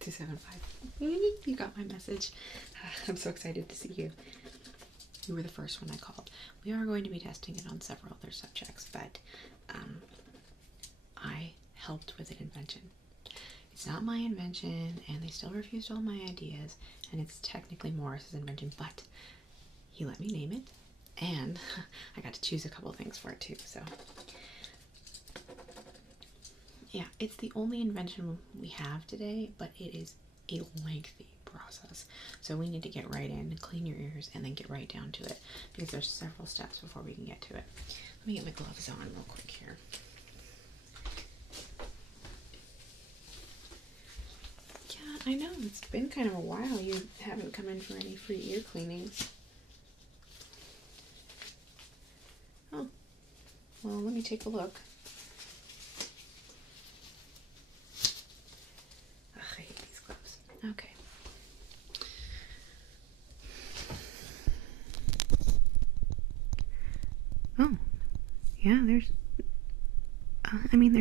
275. You got my message. I'm so excited to see you. You were the first one I called. We are going to be testing it on several other subjects, but I helped with an invention. It's not my invention, and they still refused all my ideas, and it's technically Morris's invention, but he let me name it, and I got to choose a couple things for it too, so. Yeah, it's the only invention we have today, but it is a lengthy process. So we need to get right in, clean your ears, and then get right down to it, because there's several steps before we can get to it. Let me get my gloves on real quick here. Yeah, I know, it's been kind of a while. You haven't come in for any free ear cleanings. Oh, well, let me take a look. Ugh, I hate these gloves. Okay. Oh, yeah, there's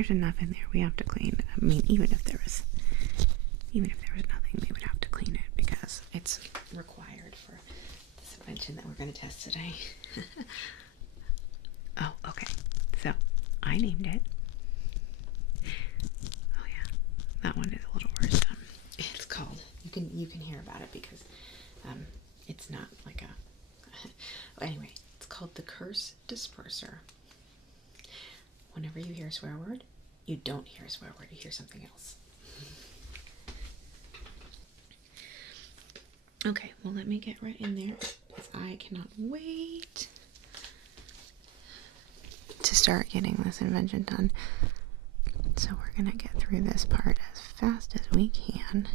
enough in there. We have to clean. I mean, even if there was nothing, we would have to clean it because it's required for this invention that we're going to test today. Oh, okay. So, I named it. Oh yeah, that one is a little worse. It's called, you can hear about it because it's not like a, anyway, it's called the Curse Disperser. Whenever you hear a swear word, you don't hear a swear word, you hear something else. Okay, well, let me get right in there because I cannot wait to start getting this invention done. So we're gonna get through this part as fast as we can,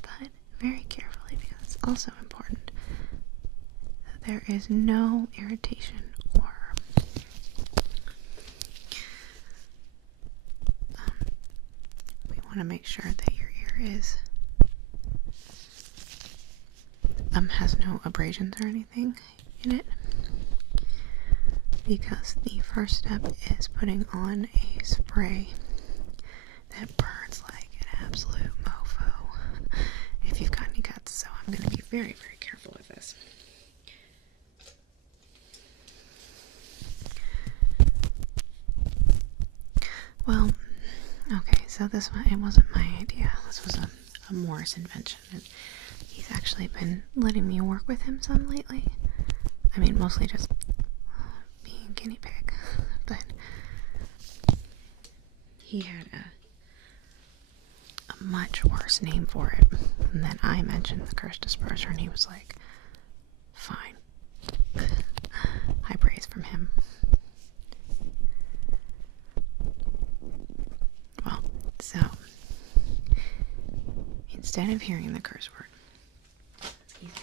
but very carefully, because it's also important that there is no irritation or we want to make sure that your ear is has no abrasions or anything in it, because the first step is putting on a spray that burns like an absolute mofo if you've got any cuts. So I'm going to be very, very careful with this. Well, okay, so this one, it wasn't my idea. This was a Morris invention, and he's actually been letting me work with him some lately. I mean, mostly just being a guinea pig, but he had a much worse name for it. And then I mentioned the Curse Disperser, and he was like, fine. High praise from him. Well, so instead of hearing the curse word, excuse me,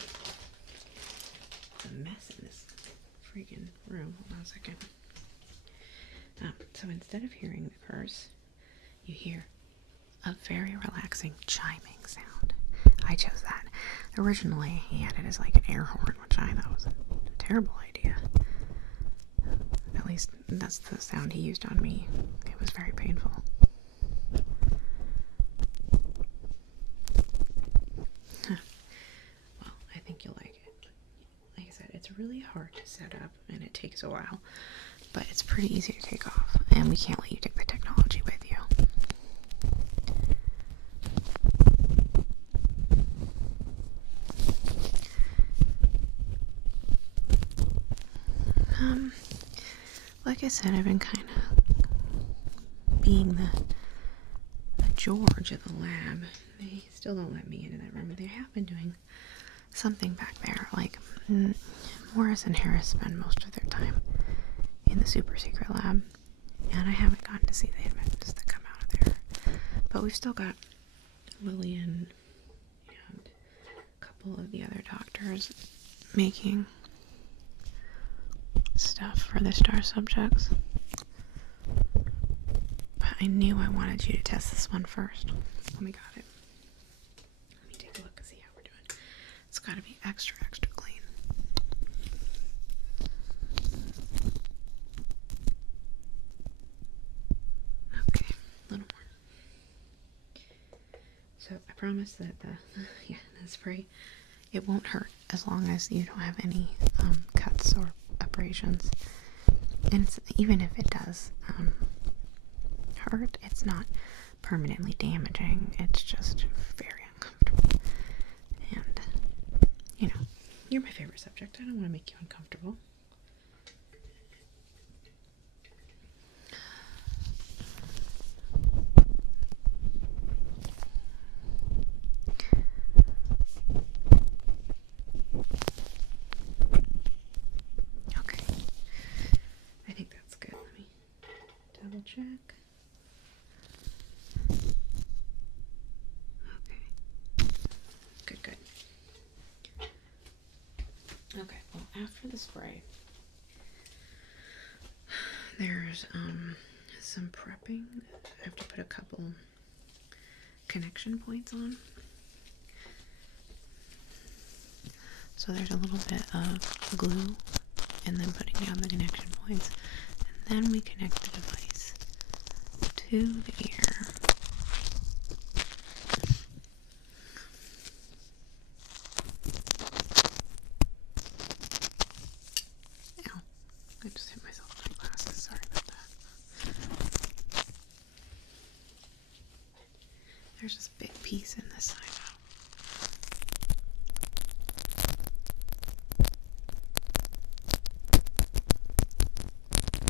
it's a mess in this freaking room. Hold on a second. So instead of hearing the curse, you hear a very relaxing chiming sound. I chose that. Originally, he had it as like an air horn, which I thought was a terrible idea. At least that's the sound he used on me. It was very painful. Well, I think you'll like it. Like I said, it's really hard to set up and it takes a while, but it's pretty easy to take off, and we can't let you take the technology with you. Like I said, I've been kind of being the George of the lab. They still don't let me into that room, but they have been doing something back there. Like, Morris and Harris spend most of their time in the super secret lab, and I haven't gotten to see the inventions that come out of there. But we've still got Lillian and a couple of the other doctors making stuff for the star subjects. But I knew I wanted you to test this one first. Let me got it. Let me take a look and see how we're doing. It's got to be extra, extra clean. Okay, a little more. So I promise that the spray, it won't hurt as long as you don't have any cuts or abrasions. And even if it does hurt, it's not permanently damaging. It's just very uncomfortable. And, you know, you're my favorite subject. I don't want to make you uncomfortable. Okay. I think that's good. Let me double check. Okay. Good. Okay, well, after the spray, there's some prepping. I have to put a couple connection points on. So there's a little bit of glue and then putting down the connection points. And then we connect the device to the ear. Ow. I just hit myself with my glasses. Sorry about that. There's this big piece in this side.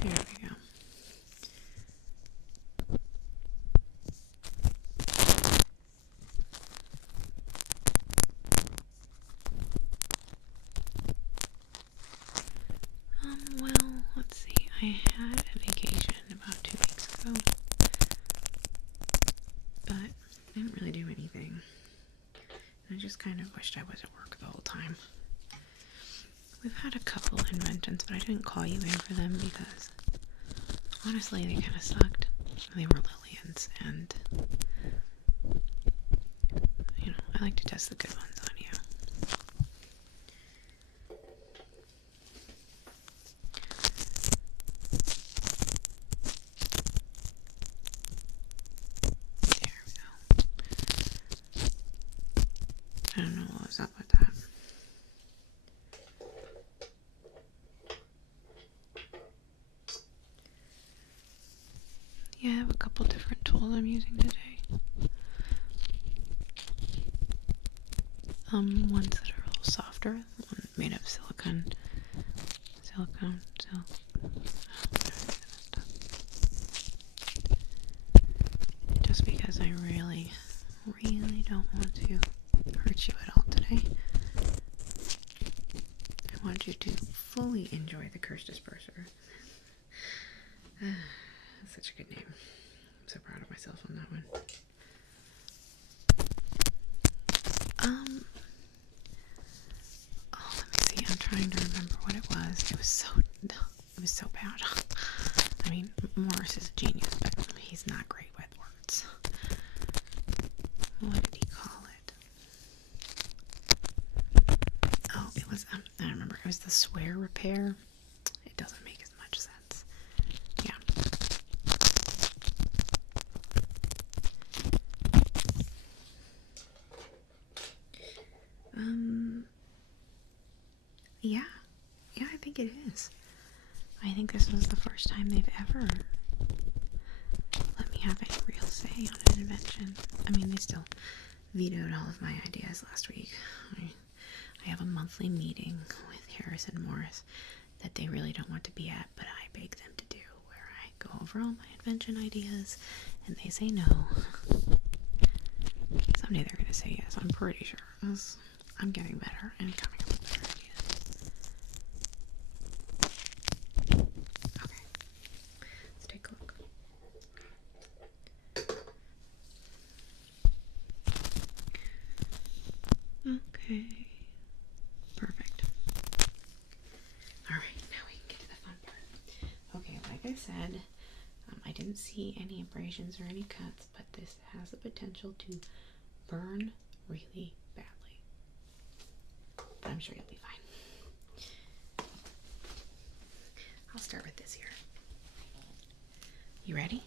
There we go. Well, let's see. I had a vacation about 2 weeks ago, but I didn't really do anything. I just kind of wished I was at work the whole time. We've had a couple inventions, but I didn't call you in for them because honestly they kind of sucked. They were Lillian's, and you know, I like to test the good ones on you. There we go. I don't know what was up with that. Yeah, I have a couple different tools I'm using today. Ones that are a little softer, one made of silicone. Just because I really don't want to hurt you at all today. I want you to fully enjoy the Curse Disperser. That's such a good name. I'm so proud of myself on that one. Oh, let me see. I'm trying to remember what it was. It was so bad. I mean, Morris is a genius, but he's not great with words. What did he call it? Oh, it was, I remember. It was the swear repair. It doesn't make as much sense. Yeah. Yeah, I think it is. I think this was the first time they've ever let me have any real say on an invention. I mean, they still vetoed all of my ideas last week. I have a monthly meeting with Harris and Morris that they really don't want to be at, but I beg them to do, where I go over all my invention ideas, and they say no. Someday they're going to say yes, I'm pretty sure, because I'm getting better and coming up with better ideas. Okay, let's take a look. Okay, perfect. Alright, now we can get to the fun part. Okay, like I said, I didn't see any abrasions or any cuts, but this has the potential to burn really badly. But I'm sure you'll be fine. I'll start with this here. You ready?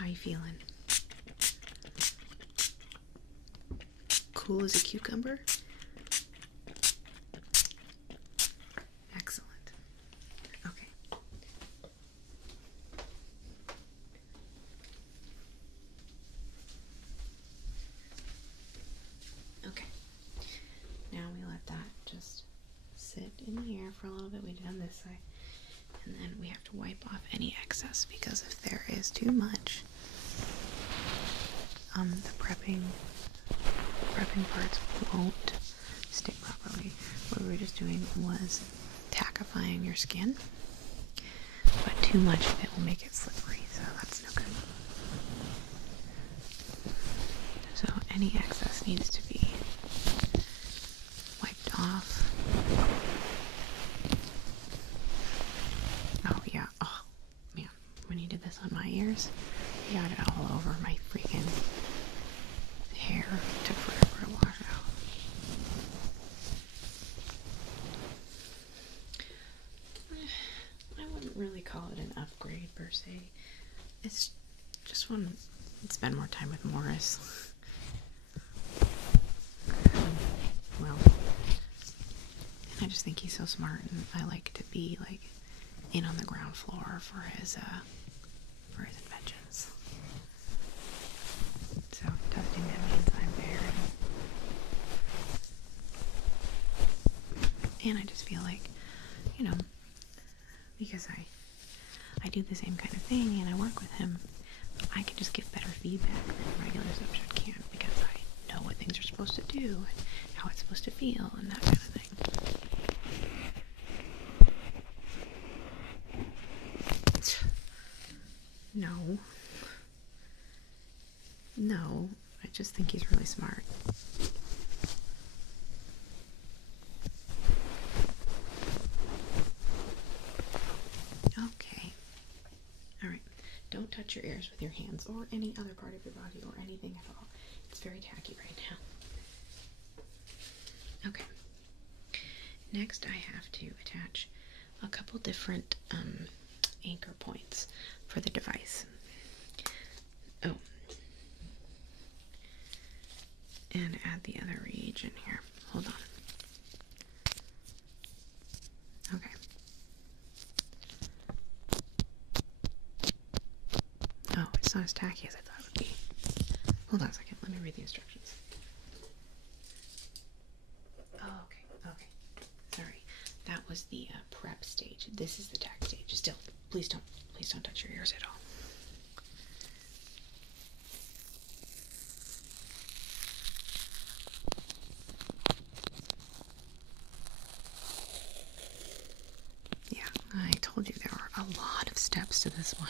How you feeling? Cool as a cucumber? Excellent. Okay. Okay. Now we let that just sit in the air for a little bit. We did on this side. And then we have to wipe off any excess, because if there is too much, the prepping parts won't stick properly. What we were just doing was tackifying your skin, but too much of it will make it slippery, so that's no good. So any excess needs to be wiped off. Oh yeah, oh man, when you did this on my ears, you got it all over my freaking hair. It took forever to wash out. I wouldn't really call it an upgrade per se. It's just one. Spend more time with Morris. Well, I just think he's so smart, and I like to be like in on the ground floor for his inventions. So testing that means I'm there, and I just feel like, you know, because I do the same kind of thing and I work with him, I can just give better feedback than a regular subject can, because I know what things are supposed to do and how it's supposed to feel and that kind of thing. No, I just think he's really smart. Okay. Alright. Don't touch your ears with your hands or any other part of your body or anything at all. It's very tacky right now. Okay. Next, I have to attach a couple different anchor points for the device. Oh. And add the other reagent here. Hold on. Okay. Oh, it's not as tacky as I thought it would be. Hold on a second. Let me read the instructions. Oh, okay. Okay. Sorry. That was the prep stage. This is the tack stage. Still, please don't touch your ears at all. Yeah, I told you there were a lot of steps to this one.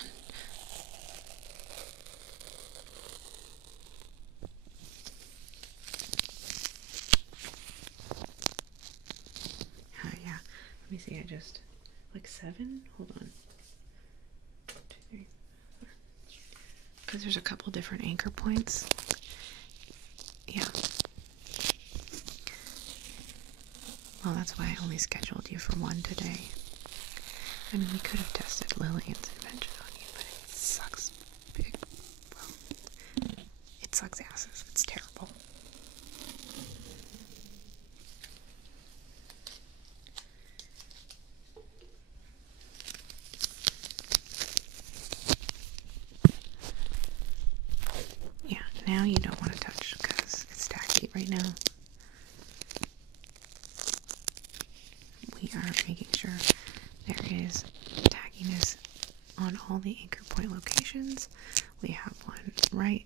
Yeah. Let me see. I just like 7. Hold on. 2, 3, 4. Because there's a couple different anchor points. Yeah. Well, that's why I only scheduled you for one today. I mean, we could have tested Lillian's invention on you, but it sucks big. Well, it sucks asses. It's terrible. Yeah, now you don't want to touch because it's tacky right now. We are making sure there is tackiness on all the anchor point locations. We have one right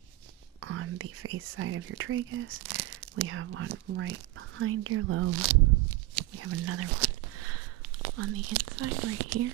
on the face side of your tragus. We have one right behind your lobe. We have another one on the inside right here.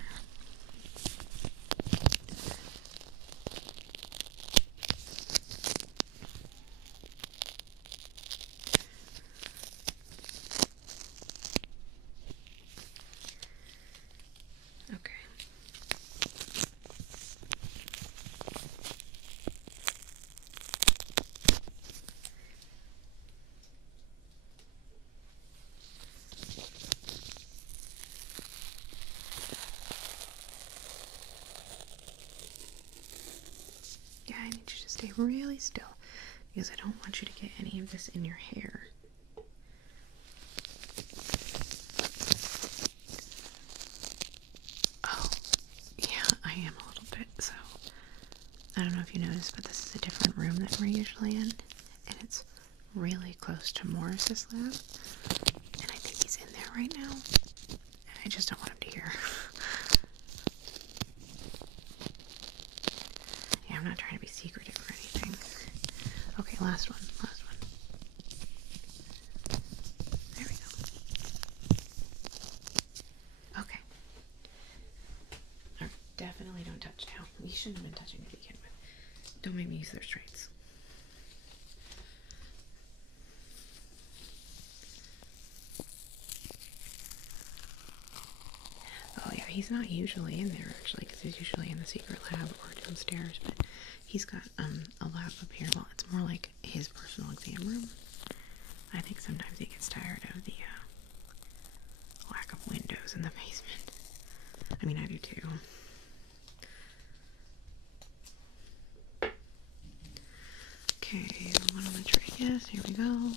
stay really still because I don't want you to get any of this in your hair. Oh, yeah, I am a little bit, so I don't know if you noticed, but this is a different room that we're usually in, and it's really close to Morris's lab, and I think he's in there right now, and I just don't want him to hear. Yeah, I'm not trying to be secretive or anything. Okay, last one. There we go. Okay. Alright, definitely don't touch now. We shouldn't have been touching to begin with. Don't make me use their straights. Oh yeah, he's not usually in there actually, because he's usually in the secret lab or downstairs, but he's got a lab up here. Well, it's more like his personal exam room. I think sometimes he gets tired of the lack of windows in the basement. I mean, I do too. Okay, one on the tragus. Here we go.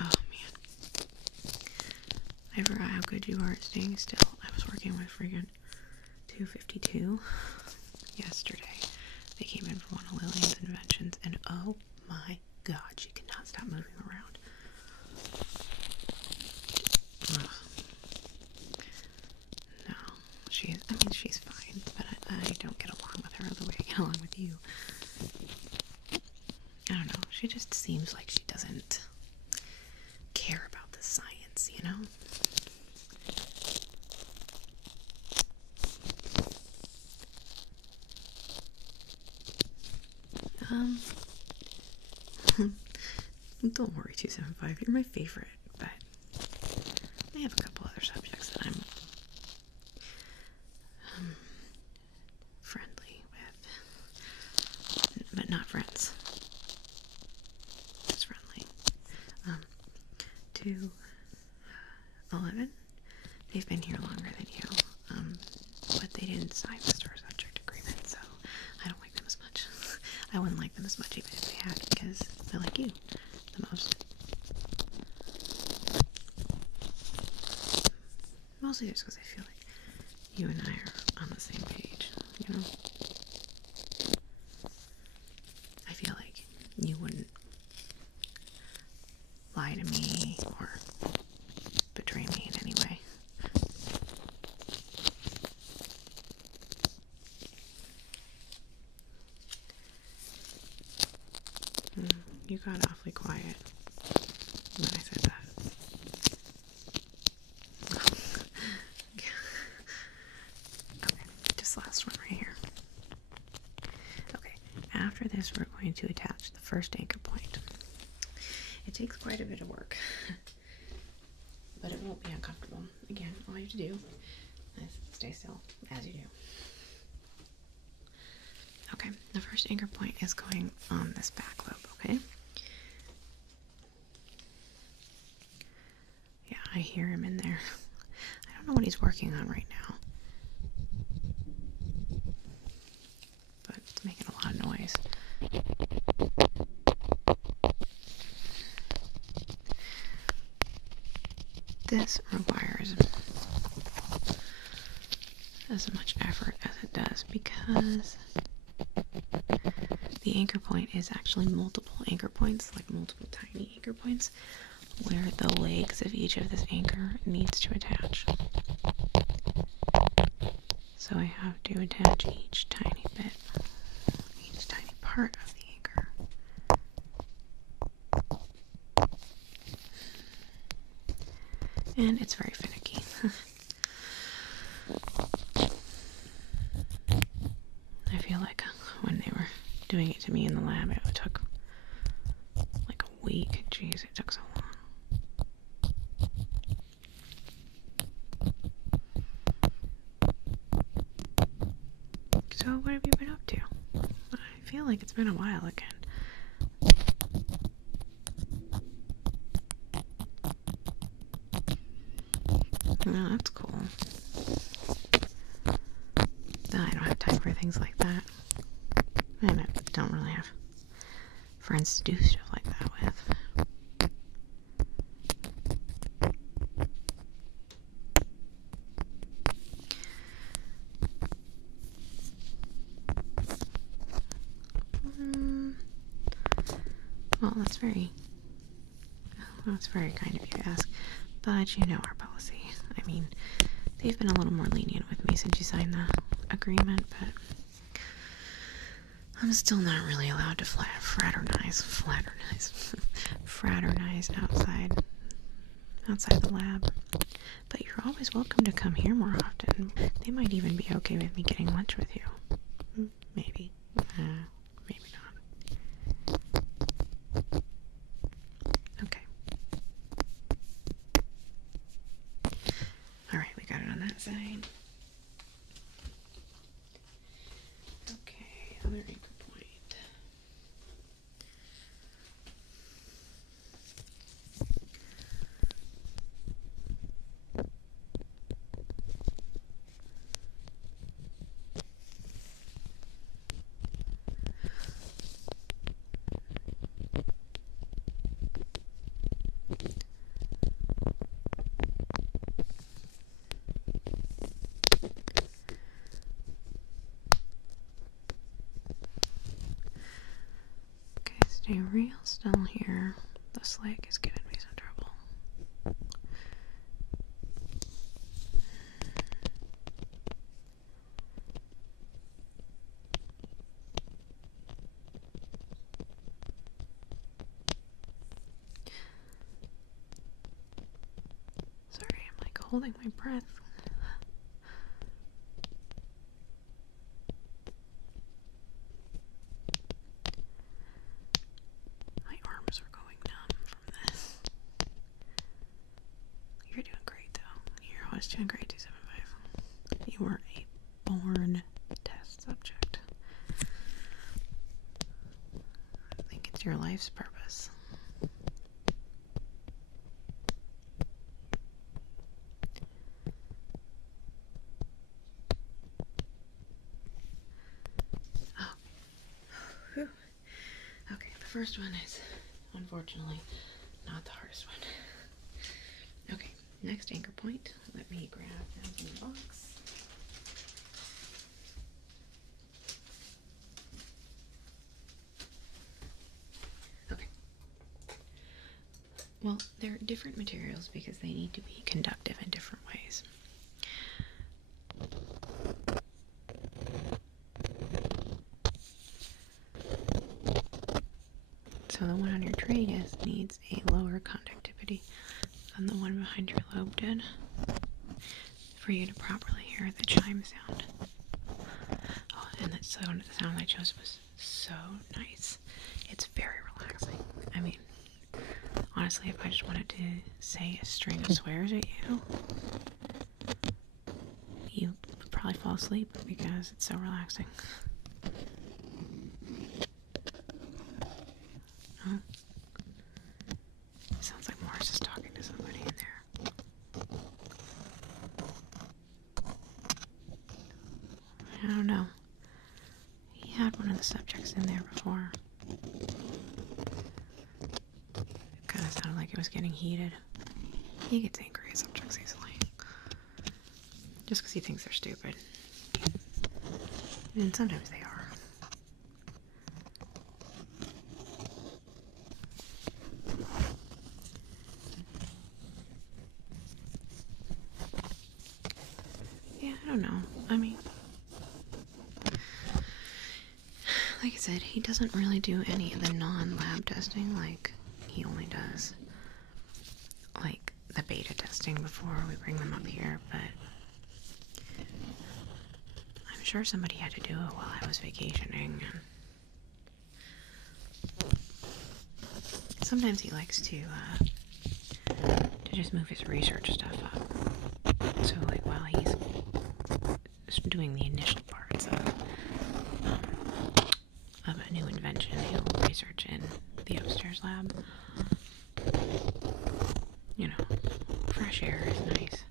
Oh man. I forgot how good you are at staying still. I was working with friggin' 252 yesterday. They came in for one of Lillian's inventions, and oh my god, she could not stop moving around. Ugh. No, she's fine, but I don't get along with her the way I get along with you. I don't know, she just seems like she doesn't care about the science, you know? Don't worry, 275, you're my favorite, but I have a couple other subjects that I'm friendly with, but not friends. Just friendly. 211, they've been here longer than you, but they didn't sign the store subject agreement, so I don't like them as much. I wouldn't like them as much even if they had, because I like you the most. Mostly just because I feel like you and I are on the same page, you know? I feel like you wouldn't lie to me or betray me in any way. You got awfully quiet when I said that. Okay, just last one right here. Okay, after this we're going to attach the first anchor point. It takes quite a bit of work, but it won't be uncomfortable. Again, all you have to do is stay still as you do. Okay, the first anchor point is going on this back lobe, okay? Yeah, I hear him in there. I don't know what he's working on right now, but it's making a lot of noise. This requires as much effort as it does because the anchor point is actually multiple anchor points, like multiple tiny anchor points, where the legs of each of this anchor needs to attach. So I have to attach each tiny bit, each tiny part of the anchor. And it's very finicky. I feel like when they were doing it to me in the lab, it took like a week. Jeez, it took so long. So what have you been up to? I feel like it's been a while again. Oh, that's cool. I don't have time for things like that. I don't really have friends to do stuff like that with. Well, that's very kind of you to ask. But you know our policy. I mean, they've been a little more lenient with me since you signed the agreement, but I'm still not really allowed to fraternize outside the lab. But you're always welcome to come here more often. They might even be okay with me getting lunch with you. Maybe. Maybe not. Okay. Alright, we got it on that side. Okay, other anchor point. Stay real still here. This leg is giving me some trouble. Sorry, I'm like holding my breath. Doing great, 275. You were a born test subject. I think it's your life's purpose. Oh. Whew. Okay, the first one is unfortunately not the hardest one. Okay, next anchor point. Let me grab that in the box. Okay. Well, they're different materials because they need to be conductive in different ways. So the one on your tragus needs a lower conductivity than the one behind your lobe did, for you to properly hear the chime sound. Oh, and that sound I chose was so nice. It's very relaxing. I mean, honestly, if I just wanted to say a string of swears at you, you would probably fall asleep because it's so relaxing. Oh. Sounds like Morris is talking to somebody in there. I don't know. He had one of the subjects in there before. It kind of sounded like it was getting heated. He gets angry at subjects easily. Just because he thinks they're stupid. And sometimes they are. Yeah, I don't know. I mean, like I said, he doesn't really do any of the non-lab testing. Like, he only does, like, the beta testing before we bring them up here, but I'm sure somebody had to do it while I was vacationing. Sometimes he likes to just move his research stuff up. So, like, while he's doing the initial parts of a new invention, he'll research in the upstairs lab. You know, fresh air is nice.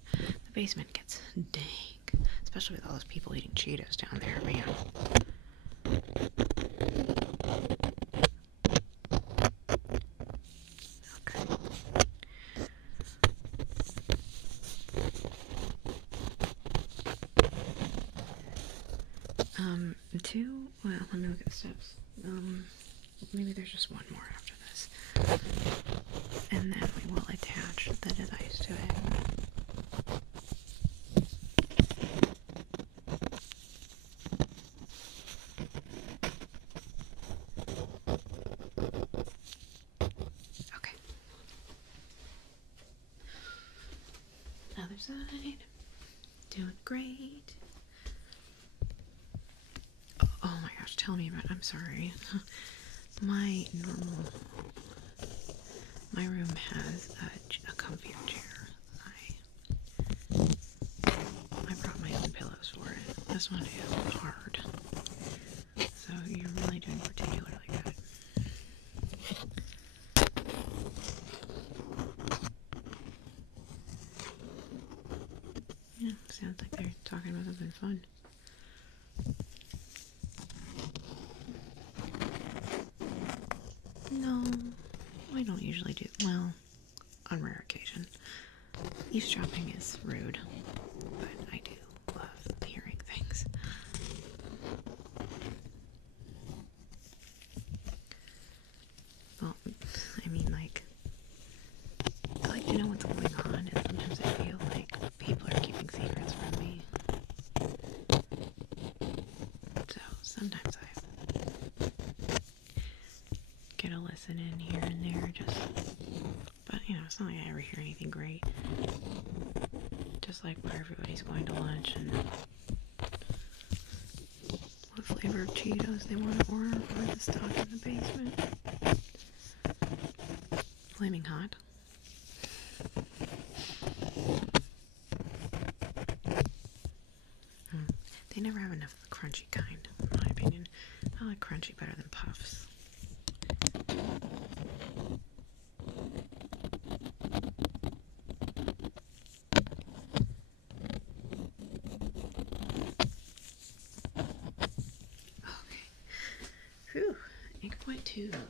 basement gets dank, especially with all those people eating Cheetos down there, man. Okay. Well, let me look at the steps. Maybe there's just one more after this. And then we will attach the device to it. Okay. Other side. Doing great. Oh my gosh, tell me about it. I'm sorry. My room has a comfier chair. I brought my own pillows for it. This one is hard. So you're really doing particularly good. Yeah, sounds like they're talking about something fun. No, I don't usually do, well, on rare occasion. Eavesdropping is rude, but I do love hearing things. Well, I mean, like, I like to know what's going on, and sometimes I feel like people are keeping secrets from me. So sometimes I get a listen in here and there, but you know, it's not like I ever hear anything great. Just like where everybody's going to lunch and what flavor of Cheetos they want to order for the stock in the basement. Flaming hot. They never have enough of the crunchy kind, in my opinion. I like crunchy better than puffs. Okay. Whew. Anchorpoint 2. Done.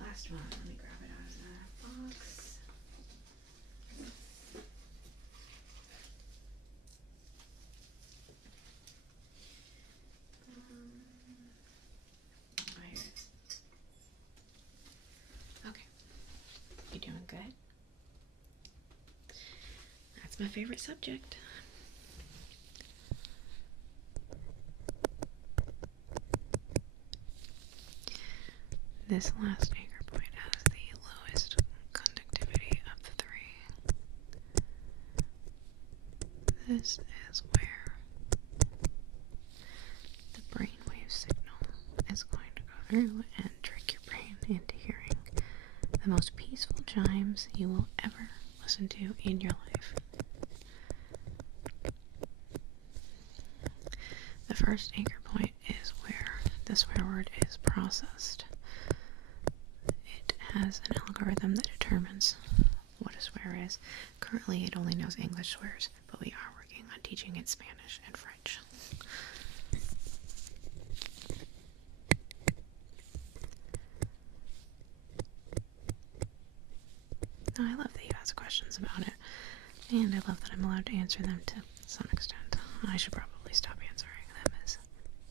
Last one. Let me grab it out of the box. Here it is. Okay. You doing good? That's my favorite subject. This last anchor point has the lowest conductivity of the three. This is where the brainwave signal is going to go through and trick your brain into hearing the most peaceful chimes you will ever listen to in your life. The first anchor point is where the swear word is processed. It has an algorithm that determines what a swear is. Currently, it only knows English swears, but we are working on teaching it Spanish and French. No, I love that you ask questions about it, and I love that I'm allowed to answer them to some extent. I should probably stop answering them as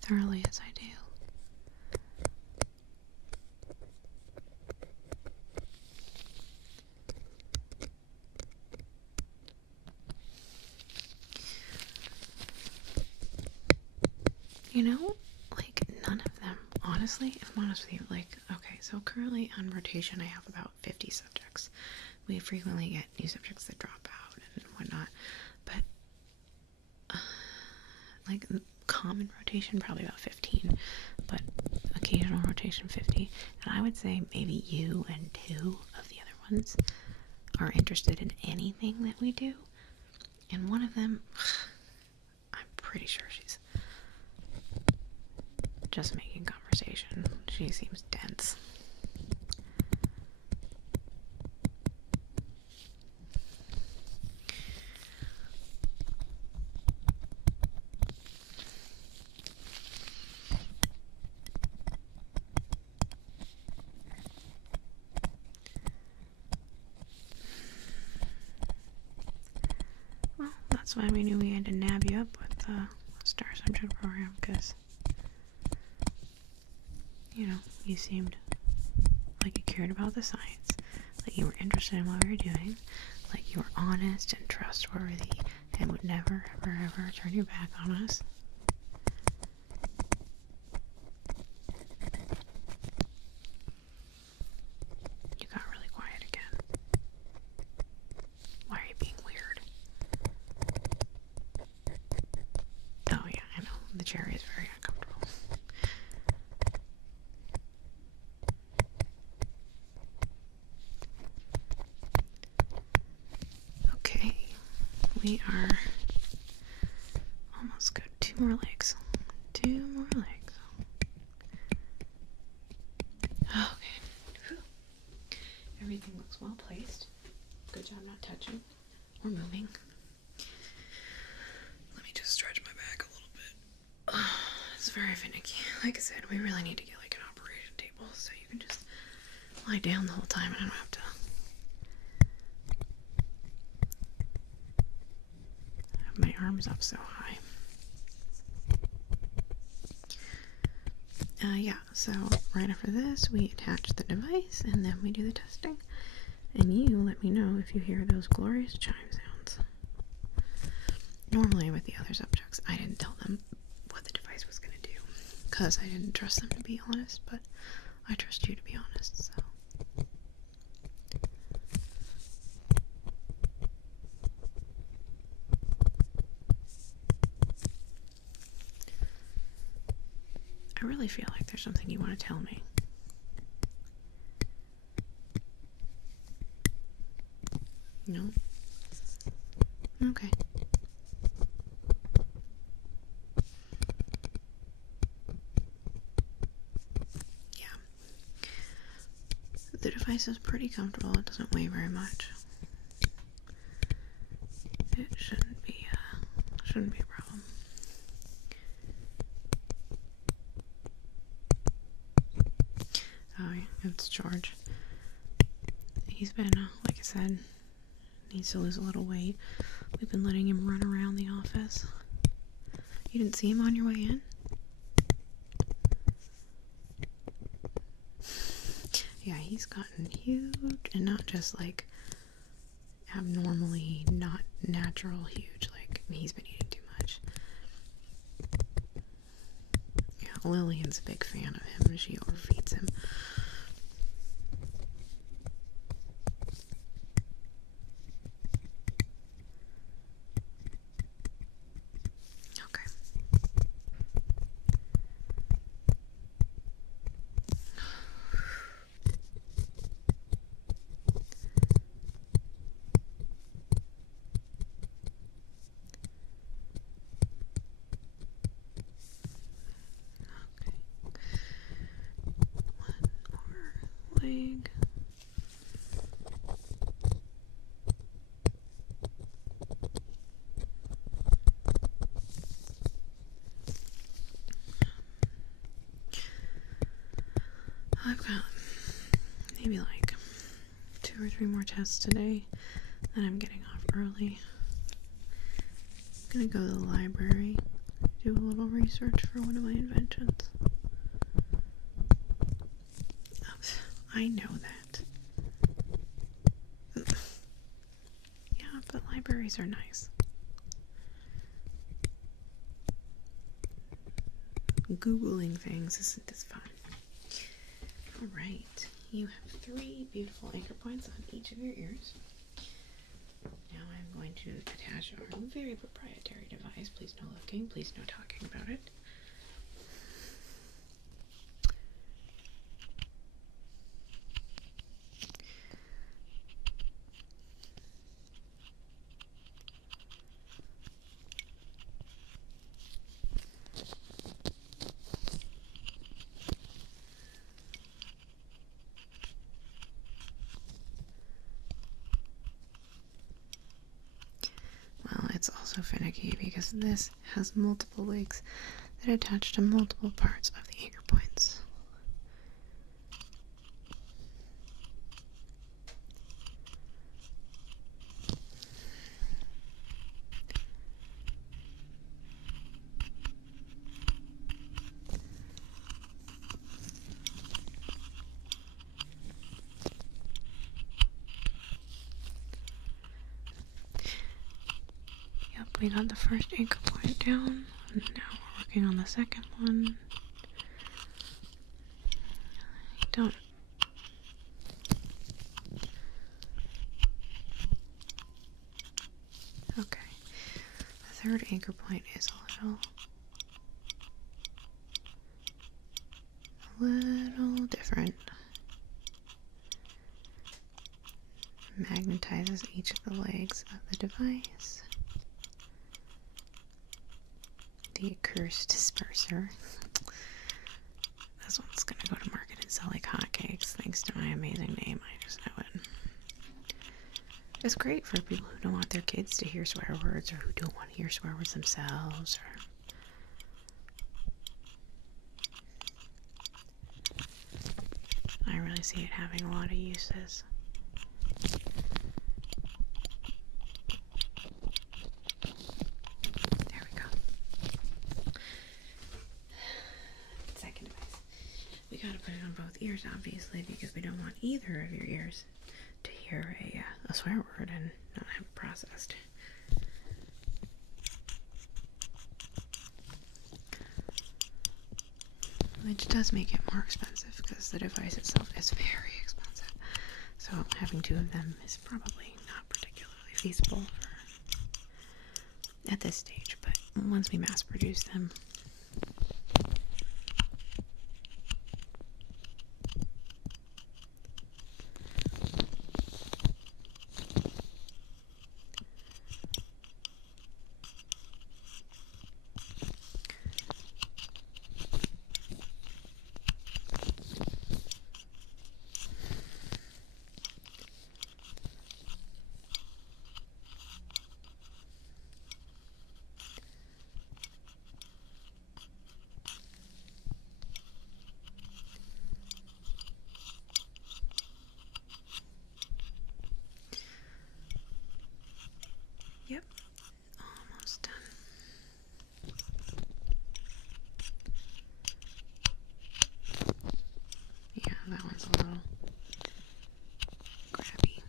thoroughly as I do. You know, like, none of them, honestly, if I'm honest with you, like, okay, so currently on rotation I have about 50 subjects. We frequently get new subjects that drop out and whatnot, but, like, common rotation, probably about 15, but occasional rotation 50, and I would say maybe you and 2 of the other ones are interested in anything that we do, and one of them, I'm pretty sure she's just making conversation. She seems dense. That's why we knew we had to nab you up with the Star Subject program, because, you know, you seemed like you cared about the science, like you were interested in what we were doing, like you were honest and trustworthy and would never, ever, ever turn your back on us. You got really quiet again. Why are you being weird? Oh yeah, I know. The chair is very uncomfortable. Okay, we are almost good. 2 more legs. 2 more legs. Okay. Whew. Everything looks well placed. Good job not touching or moving. Let me just stretch my back a little bit. It's very finicky. Like I said, we really need to get like an operation table so you can just lie down the whole time and I don't have to have my arms up so high. Yeah, so right after this, we attach the device and then we do the testing. And you let me know if you hear those glorious chime sounds. Normally with the other subjects, I didn't tell them what the device was going to do because I didn't trust them to be honest, but I trust you to be honest, so. I really feel like there's something you want to tell me. No? Okay. Yeah. The device is pretty comfortable. It doesn't weigh very much. It shouldn't be a problem. Oh yeah, it's George. He's been, like I said, needs to lose a little weight. We've been letting him run around the office. You didn't see him on your way in? Yeah, he's gotten huge, and not just like abnormally not natural huge, like he's been eating too much. Yeah, Lillian's a big fan of him, and she overfeeds him. Leg. I've got maybe like 2 or 3 more tests today, then I'm getting off early. I'm gonna go to the library, do a little research for one of my inventions. I know that. Yeah, but libraries are nice. Googling things isn't as fun. Alright, you have 3 beautiful anchor points on each of your ears. Now I'm going to attach our very proprietary device. Please no looking, please no talking about it. It's also finicky because this has multiple legs that attach to multiple parts of the anchor points. We got the first Anchorpoint down, and now we're working on the second one. I don't. Okay. The third Anchorpoint is a little different. Magnetizes each of the legs of the device. The accursed disperser. This one's gonna go to market and sell like hotcakes thanks to my amazing name. I just know it. It's great for people who don't want their kids to hear swear words or who don't want to hear swear words themselves. I really see it having a lot of uses. There we go. Second device. We gotta put it on both ears, obviously, because we don't want either of your ears to hear a swear word and not have it processed. Which does make it more expensive because the device itself is very expensive. So having two of them is probably not particularly feasible at this stage, but once we mass produce them. Yep, almost done. Yeah, that one's a little grabby.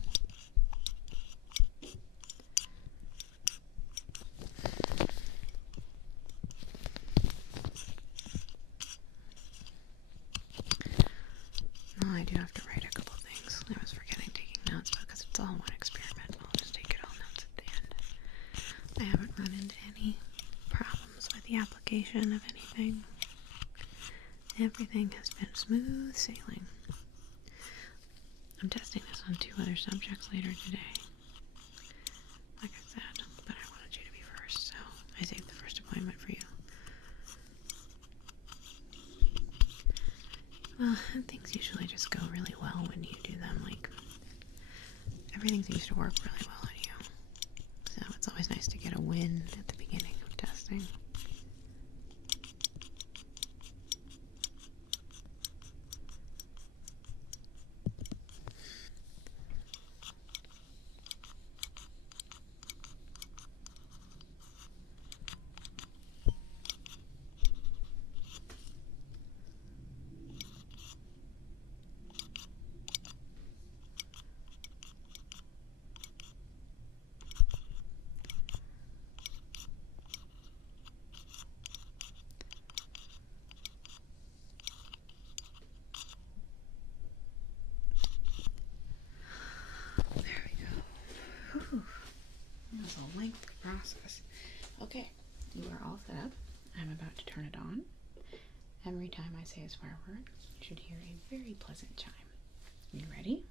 Well, I do have to write a couple things. I was forgetting taking notes because it's all one experiment. I'll just take it all notes at the end. I haven't run into any problems with the application of anything. Everything has been smooth sailing. I'm testing this on 2 other subjects later today. Like I said, but I wanted you to be first, so I saved the first appointment for you. Well, things usually just go really well when you do them. Like, everything seems to work really well on you. So it's always nice to get a win at the beginning of testing. It was a lengthy process. Okay, you are all set up. I'm about to turn it on. Every time I say a swear word, you should hear a very pleasant chime. You ready?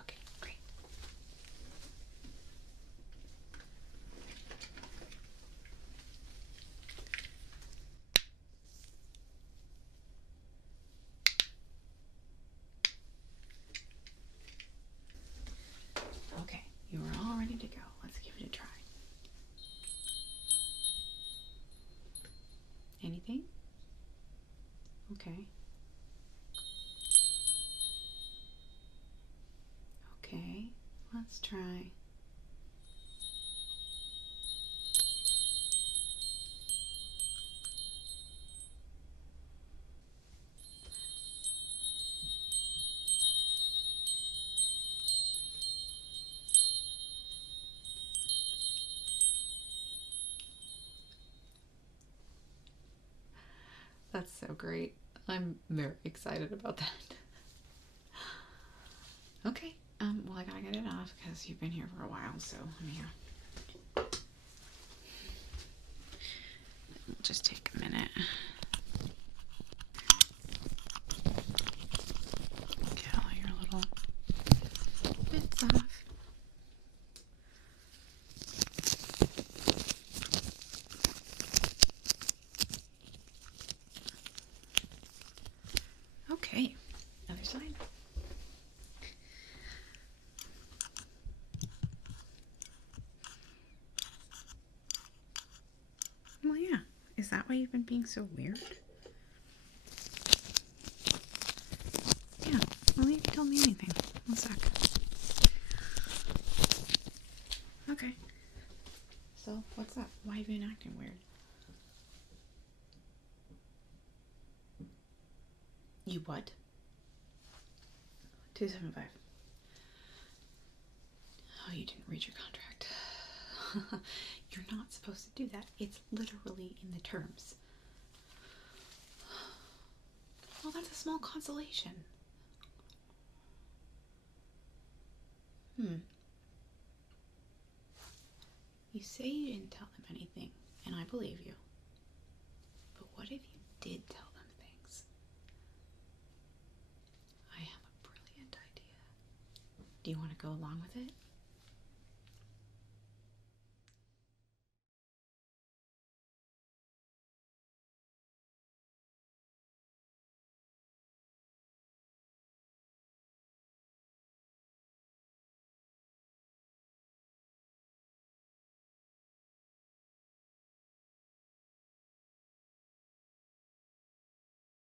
Okay, great. Okay, you are all ready to go. Let's give it a try. Anything? Okay. Okay, let's try. so great. I'm very excited about that. Okay, well, I gotta get it off because you've been here for a while, so yeah. It'll just take a minute. Get all your little bits off. Okay, other side. Well, yeah. Is that why you've been being so weird? Yeah. Well, you tell me anything. One sec. Okay. So, what's up? Why have you been acting weird? You what? 275. Oh, you didn't read your contract. You're not supposed to do that. It's literally in the terms. Well, that's a small consolation. You say you didn't tell them anything, and I believe you. But what if you did tell them things? I have a brilliant idea. Do you want to go along with it?